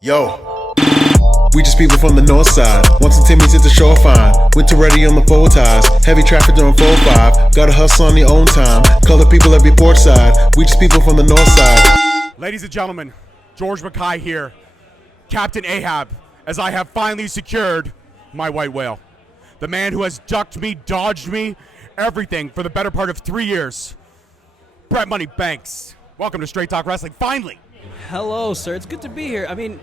Yo, we just people from the north side. Once and Timmy's at the shore fine. Winter ready on the four ties. Heavy traffic during 4-5. Gotta hustle on your own time. Color people every port side. We just people from the north side. Ladies and gentlemen, George Mackay here, Captain Ahab, as I have finally secured my white whale. The man who has ducked me, dodged me, everything for the better part of 3 years. Brett Money Banks. Welcome to Straight Talk Wrestling, finally. Hello, sir. It's good to be here. I mean,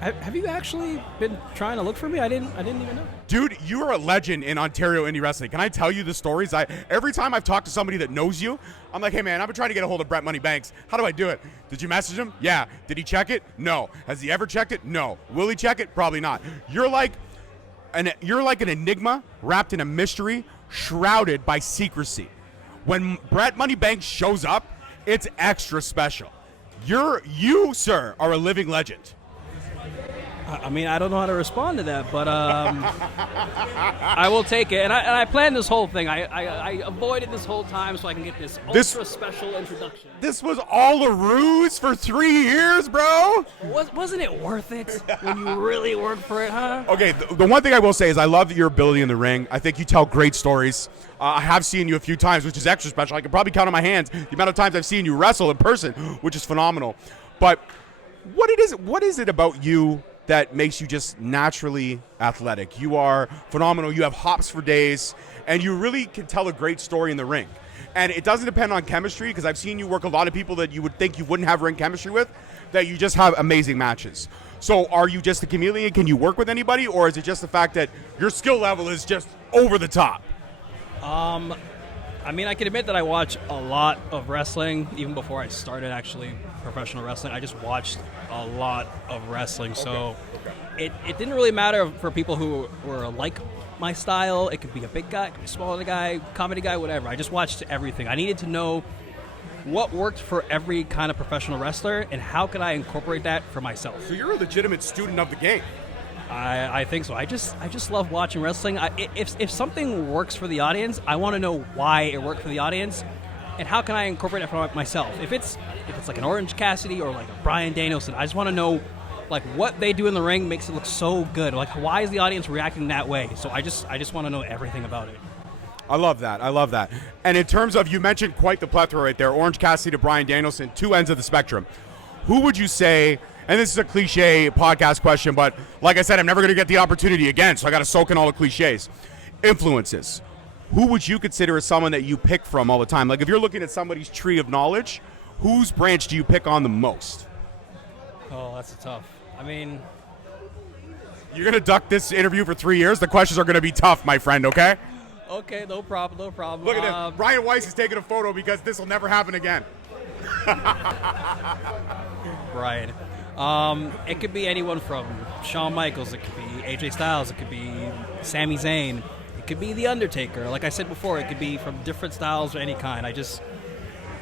have you actually been trying to look for me? I didn't even know. Dude, you are a legend in Ontario indie wrestling. Can I tell you the stories? Every time I've talked to somebody that knows you, I'm like, hey man, I've been trying to get a hold of Brett Money Banks. How do I do it? Did you message him? Yeah. Did he check it? No. Has he ever checked it? No. Will he check it? Probably not. You're like an enigma wrapped in a mystery, shrouded by secrecy. When Brett Money Banks shows up, it's extra special. You, sir, are a living legend. I mean, I don't know how to respond to that, but I will take it. And I planned this whole thing. I avoided this whole time so I can get this ultra special introduction. This was all a ruse for 3 years, bro? Wasn't it worth it when you really worked for it, huh? Okay, the one thing I will say is I love your ability in the ring. I think you tell great stories. I have seen you a few times, which is extra special. I can probably count on my hands the amount of times I've seen you wrestle in person, which is phenomenal. But what is it about you that makes you just naturally athletic? You are phenomenal. You have hops for days, and you really can tell a great story in the ring. And it doesn't depend on chemistry, because I've seen you work a lot of people that you would think you wouldn't have ring chemistry with, that you just have amazing matches. So are you just a chameleon? Can you work with anybody, or is it just the fact that your skill level is just over the top? I mean, I can admit that I watch a lot of wrestling. Even before I started actually professional wrestling, I just watched a lot of wrestling. So it didn't really matter for people who were like my style. It could be a big guy, it could be a smaller guy, comedy guy, whatever. I just watched everything. I needed to know what worked for every kind of professional wrestler and how could I incorporate that for myself. So you're a legitimate student of the game. I think so. I just love watching wrestling. If something works for the audience, I want to know why it worked for the audience, and how can I incorporate it for myself. If it's like an Orange Cassidy or like a Bryan Danielson, I just want to know like what they do in the ring makes it look so good. Like why is the audience reacting that way? So I just want to know everything about it. I love that. And in terms of, you mentioned quite the plethora right there, Orange Cassidy to Bryan Danielson, two ends of the spectrum. Who would you say? And this is a cliche podcast question, but like I said, I'm never going to get the opportunity again, so I got to soak in all the cliches. Influences. Who would you consider as someone that you pick from all the time? Like if you're looking at somebody's tree of knowledge, whose branch do you pick on the most? Oh, that's tough. I mean, you're going to duck this interview for 3 years? The questions are going to be tough, my friend, okay? Okay, no problem. Look at this. Brian Weiss is taking a photo because this will never happen again. Brian. It could be anyone from Shawn Michaels, it could be AJ Styles, it could be Sami Zayn, it could be The Undertaker. Like I said before, it could be from different styles of any kind.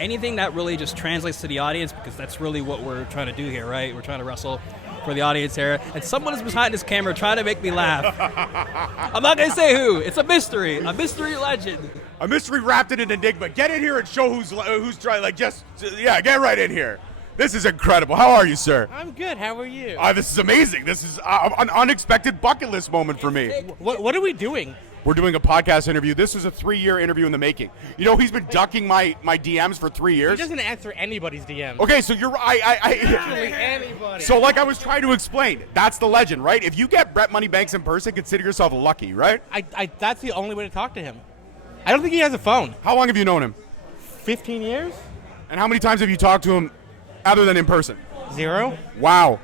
Anything that really just translates to the audience, because that's really what we're trying to do here, right? We're trying to wrestle for the audience here. And someone is behind this camera trying to make me laugh. I'm not going to say who. It's a mystery legend. A mystery wrapped in an enigma. Get in here and show who's trying, get right in here. This is incredible. How are you, sir? I'm good. How are you? This is amazing. This is an unexpected bucket list moment for me. What are we doing? We're doing a podcast interview. This is a 3-year interview in the making. You know, he's been ducking my DMs for 3 years. He doesn't answer anybody's DMs. Okay, so you're Literally anybody. So like I was trying to explain, that's the legend, right? If you get Brett Money Banks in person, consider yourself lucky, right? That's the only way to talk to him. I don't think he has a phone. How long have you known him? 15 years? And how many times have you talked to him other than in person? 0. Wow.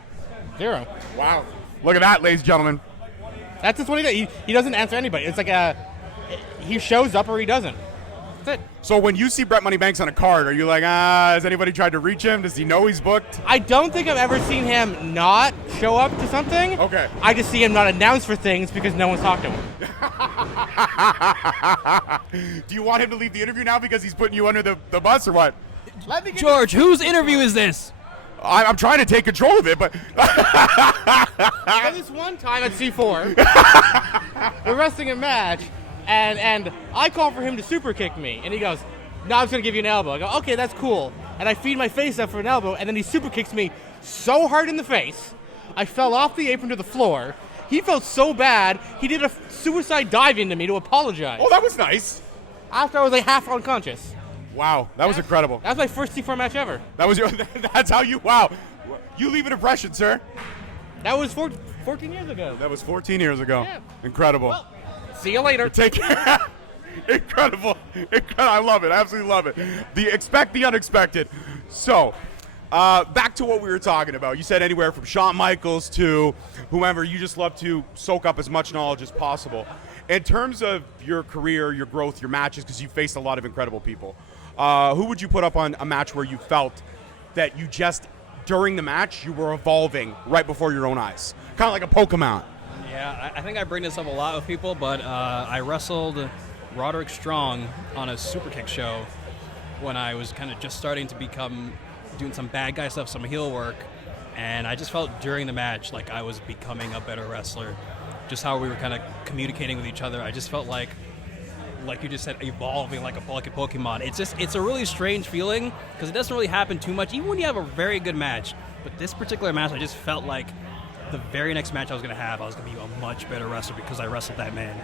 0. Wow. Look at that, ladies and gentlemen. That's just what he does. He doesn't answer anybody. It's like he shows up or he doesn't. That's it. So when you see Brett Money Banks on a card, are you like, has anybody tried to reach him? Does he know he's booked? I don't think I've ever seen him not show up to something. Okay. I just see him not announce for things because no one's talked to him. Do you want him to leave the interview now because he's putting you under the bus or what? George, whose interview is this? I'm trying to take control of it, but... This one time at C4, we're wrestling a match, and I call for him to super kick me, and he goes, no, I'm just going to give you an elbow. I go, okay, that's cool. And I feed my face up for an elbow, and then he super kicks me so hard in the face, I fell off the apron to the floor. He felt so bad, he did a suicide dive into me to apologize. Oh, that was nice. After I was like half unconscious. Wow, that was incredible. That was my first C4 match ever. That was your. That's how you. Wow, you leave an impression, sir. That was 14 years ago. That was 14 years ago. Yeah. Incredible. Well, see you later. Take care. Incredible. I love it. I absolutely love it. Expect the unexpected. So, back to what we were talking about. You said anywhere from Shawn Michaels to whomever. You just love to soak up as much knowledge as possible. In terms of your career, your growth, your matches, because you faced a lot of incredible people, who would you put up on a match where you felt that you just, during the match, you were evolving right before your own eyes? Kind of like a Pokemon. Yeah, I think I bring this up a lot with people, but I wrestled Roderick Strong on a Superkick show when I was kind of just starting to become, doing some bad guy stuff, some heel work, and I just felt during the match like I was becoming a better wrestler. Just how we were kind of communicating with each other, I just felt like you just said, evolving like a Pokemon. It's a really strange feeling because it doesn't really happen too much, even when you have a very good match. But this particular match, I just felt like the very next match I was going to have, I was going to be a much better wrestler because I wrestled that man.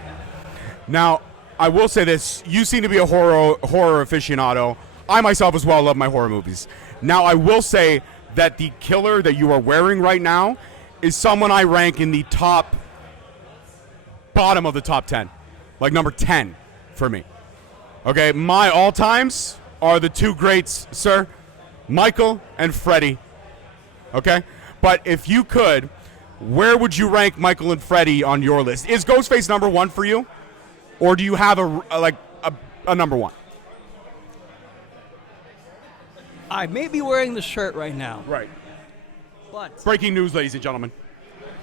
Now, I will say this. You seem to be a horror aficionado. I myself as well love my horror movies. Now, I will say that the killer that you are wearing right now is someone I rank in the bottom of the top 10. Like number 10 for me. Okay, my all-times are the two greats, sir. Michael and Freddie. Okay? But if you could, where would you rank Michael and Freddie on your list? Is Ghostface number 1 for you? Or do you have a number 1? I may be wearing the shirt right now. Right. But Breaking news, ladies and gentlemen.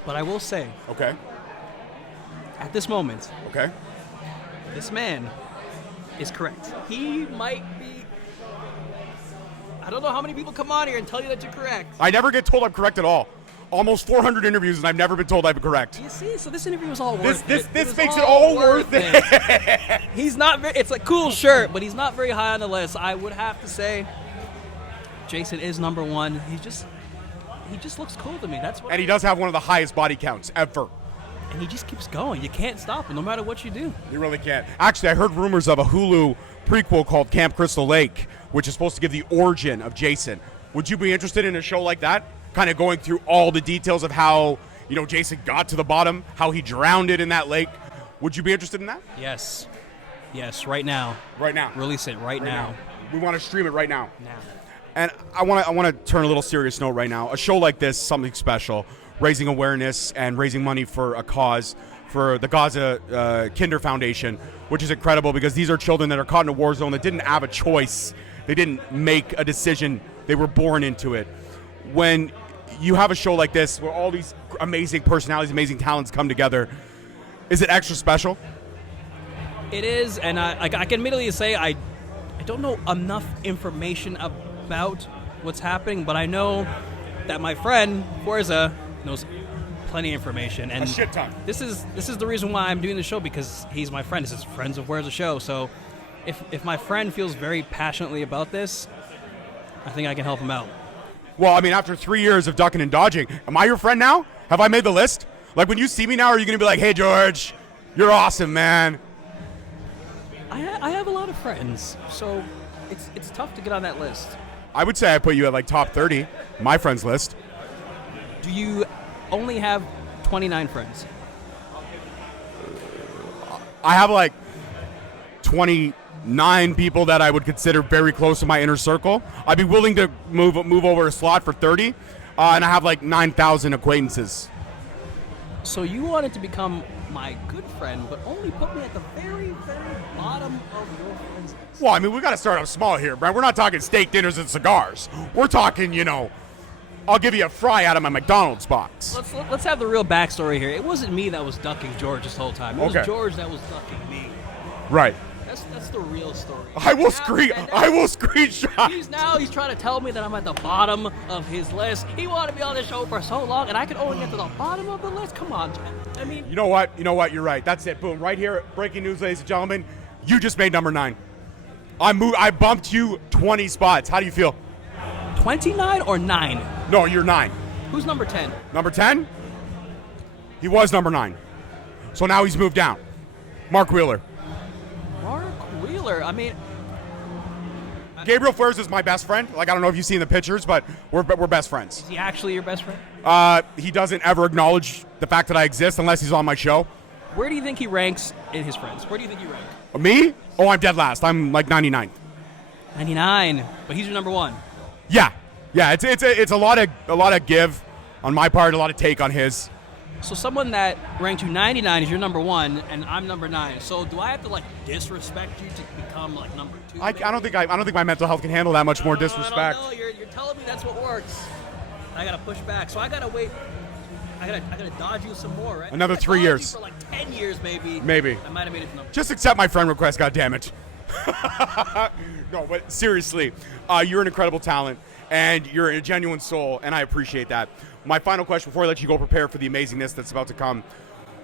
I will say, Okay. at this moment, Okay. this man is correct. He might be... I don't know how many people come on here and tell you that you're correct. I never get told I'm correct at all. Almost 400 interviews, and I've never been told I'm correct. You see, so this interview was all worth it. This makes it all worth it. He's not very... It's a cool shirt, but he's not very high on the list. I would have to say Jason is number 1. He just looks cool to me. That's what. And he does have one of the highest body counts ever. And he just keeps going. You can't stop him, no matter what you do. You really can't. Actually, I heard rumors of a Hulu prequel called Camp Crystal Lake, which is supposed to give the origin of Jason. Would you be interested in a show like that? Kind of going through all the details of how, Jason got to the bottom, how he drowned it in that lake. Would you be interested in that? Yes. Yes, right now. Right now. Release it right now. We want to stream it right now. Now. And I want to turn a little serious note right now. A show like this, something special, raising awareness and raising money for a cause, for the Gaza Kinder Foundation, which is incredible because these are children that are caught in a war zone that didn't have a choice. They didn't make a decision. They were born into it. When you have a show like this where all these amazing personalities, amazing talents come together, is it extra special? It is, and I can admittedly say I don't know enough information about what's happening, but I know that my friend Forza knows plenty of information, and A shit ton. This is the reason why I'm doing the show, because he's my friend. This is Friends of Where's the Show. So if my friend feels very passionately about this, I think I can help him out. Well, I mean, after 3 years of ducking and dodging, am I your friend now? Have I made the list? Like, when you see me now, are you going to be like, hey, George, you're awesome, man? I have a lot of friends, so it's tough to get on that list. I would say I put you at, top 30, my friends list. Do you only have 29 friends? I have, 29 people that I would consider very close to my inner circle. I'd be willing to move over a slot for 30, and I have, 9,000 acquaintances. So you wanted to become my good friend, but only put me at the very, very bottom of your friends list. Well, I mean, we got to start off small here, Brent. We're not talking steak dinners and cigars. We're talking, I'll give you a fry out of my McDonald's box. Let's have the real backstory here. It wasn't me that was ducking George this whole time. It was George that was ducking me. Right. That's the real story. I will screenshot. He's trying to tell me that I'm at the bottom of his list. He wanted to be on the show for so long, and I could only get to the bottom of the list. Come on, I mean. You know what? You're right. That's it. Boom. Right here. Breaking news, ladies and gentlemen. You just made number 9. I bumped you 20 spots. How do you feel? 29 or 9? No, you're 9. Who's number 10? Number 10? He was number 9. So now he's moved down. Mark Wheeler. Mark Wheeler. I mean, Gabriel Flores is my best friend. Like, I don't know if you've seen the pictures, but we're best friends. is he actually your best friend? He doesn't ever acknowledge the fact that I exist unless he's on my show. Where do you think he ranks in his friends? Where do you think you rank? Me? Oh, I'm dead last. I'm like 99. 99. But he's your number 1. Yeah. It's a lot of give on my part, a lot of take on his. So someone that ranked you 99 is your number 1, and I'm number 9. So do I have to like disrespect you to become like number 2? I don't think my mental health can handle that much more disrespect. No, you're telling me that's what works. I gotta push back. So I gotta wait. I gotta dodge you some more, right? Another If I 3 dodged you years. for like 10 years, maybe. Maybe. I might have made it to number. Just accept my friend request, goddammit. No, but seriously, you're an incredible talent, and you're a genuine soul, and I appreciate that. My final question before I let you go prepare for the amazingness that's about to come.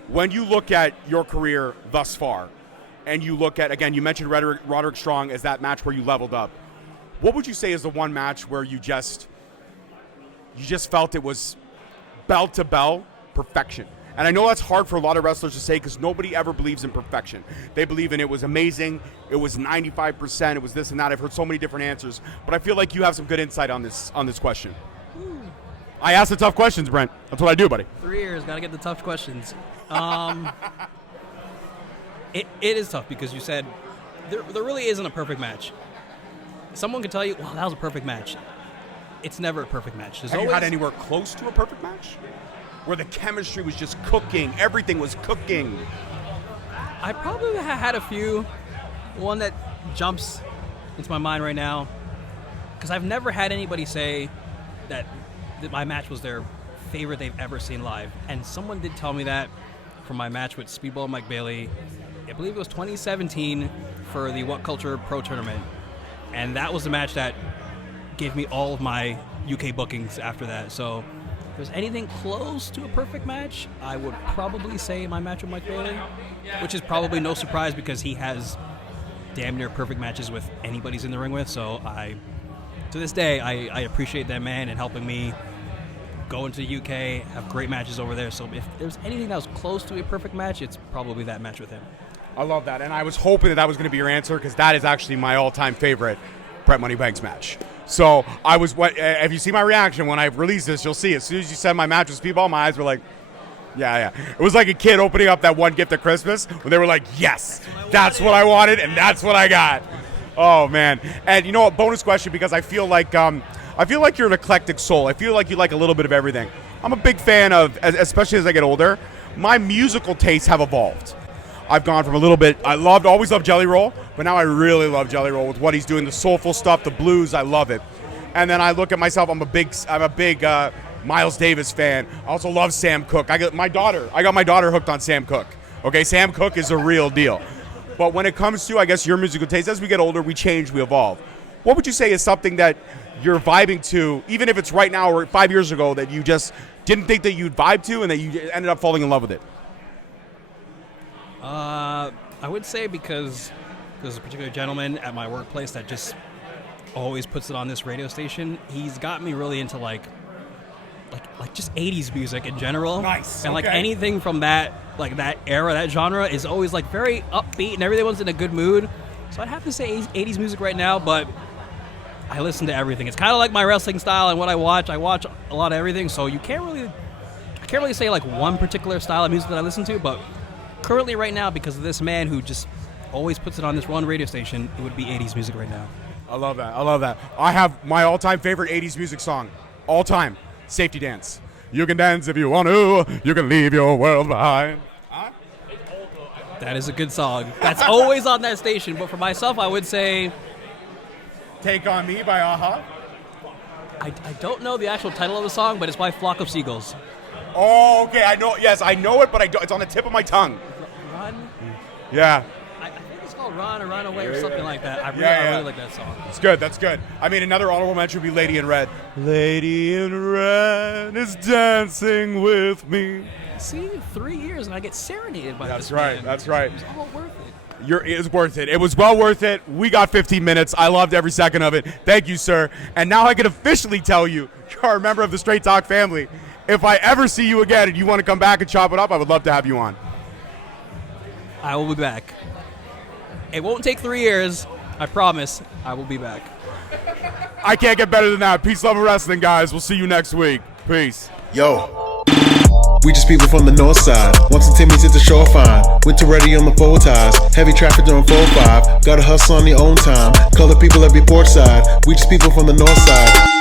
When you look at your career thus far, and you look at, again, you mentioned Roderick Strong as that match where you leveled up. What would you say is the one match where you just felt it was bell to bell perfection? And I know that's hard for a lot of wrestlers to say because nobody ever believes in perfection. They believe in it was amazing, it was 95%, it was this and that. I've heard so many different answers, but I feel like you have some good insight on this question. I ask the tough questions, Brent. That's what I do, buddy. 3 years, gotta get the tough questions. It is tough because you said there really isn't a perfect match. Someone could tell you, well, that was a perfect match. It's never a perfect match. Have you had anywhere close to a perfect match? Where the chemistry was just cooking, everything was cooking. I probably had a few. One that jumps into my mind right now, because I've never had anybody say that my match was their favorite they've ever seen live. And someone did tell me that from my match with Speedball and Mike Bailey. I believe it was 2017 for the What Culture Pro Tournament. And that was the match that gave me all of my UK bookings after that. So if there's anything close to a perfect match, I would probably say my match with Mike Bailey, which is probably no surprise because he has damn near perfect matches with anybody he's in the ring with. So to this day, I appreciate that man and helping me go into the UK, have great matches over there. So if there's anything that was close to a perfect match, it's probably that match with him. I love that, and I was hoping that was going to be your answer because that is actually my all-time favorite Brett Moneybanks match. So if you see my reaction when I release this, you'll see as soon as you said my match with Speedball, my eyes were like, yeah. It was like a kid opening up that one gift at Christmas when they were like, yes, that's what I wanted, and that's what I got. Oh man! And you know what? Bonus question, because I feel like you're an eclectic soul. I feel like you like a little bit of everything. I'm a big fan of, especially as I get older, my musical tastes have evolved. I've gone from a little bit, always loved Jelly Roll, but now I really love Jelly Roll with what he's doing, the soulful stuff, the blues, I love it. And then I look at myself, I'm a big Miles Davis fan. I also love Sam Cooke. I got my daughter hooked on Sam Cooke. Okay, Sam Cooke is a real deal. But when it comes to, I guess, your musical taste, as we get older, we change, we evolve. What would you say is something that you're vibing to, even if it's right now or 5 years ago, that you just didn't think that you'd vibe to and that you ended up falling in love with it? I would say because there's a particular gentleman at my workplace that just always puts it on this radio station. He's got me really into like just 80's music in general. Nice. And like okay. anything from that era, that genre is always like very upbeat and everyone's in a good mood. So I'd have to say 80's music right now, but I listen to everything. It's kind of like my wrestling style and what I watch. I watch a lot of everything, so I can't really say like one particular style of music that I listen to, but currently right now, because of this man who just always puts it on this one radio station, it would be 80's music right now. I love that. I have my all-time favorite 80's music song, all time, Safety Dance. You can dance if you want to, you can leave your world behind. That is a good song. That's always on that station, but for myself, I would say Take on Me by Aha. I don't know the actual title of the song, but it's by Flock of Seagulls. Oh, okay, I know it, but it's on the tip of my tongue. Run? Yeah. I think it's called Run or Run Away or something like that. I really like that song. It's good, that's good. I mean, another honorable mention would be Lady in Red. Lady in Red is dancing with me. See, 3 years and I get serenaded by this That's right, man. that's right. It was all worth it. It was worth it. It was well worth it. We got 15 minutes. I loved every second of it. Thank you, sir. And now I can officially tell you, you're a member of the Straight Talk family. If I ever see you again and you want to come back and chop it up, I would love to have you on. I will be back. It won't take 3 years. I promise I will be back. I can't get better than that. Peace, love, and wrestling, guys. We'll see you next week. Peace. Yo. We just people from the north side. Once and Timmy's at the shore fine. Winter ready on the full ties. Heavy traffic during 4-5. Gotta hustle on your own time. Color people every port side. We just people from the north side.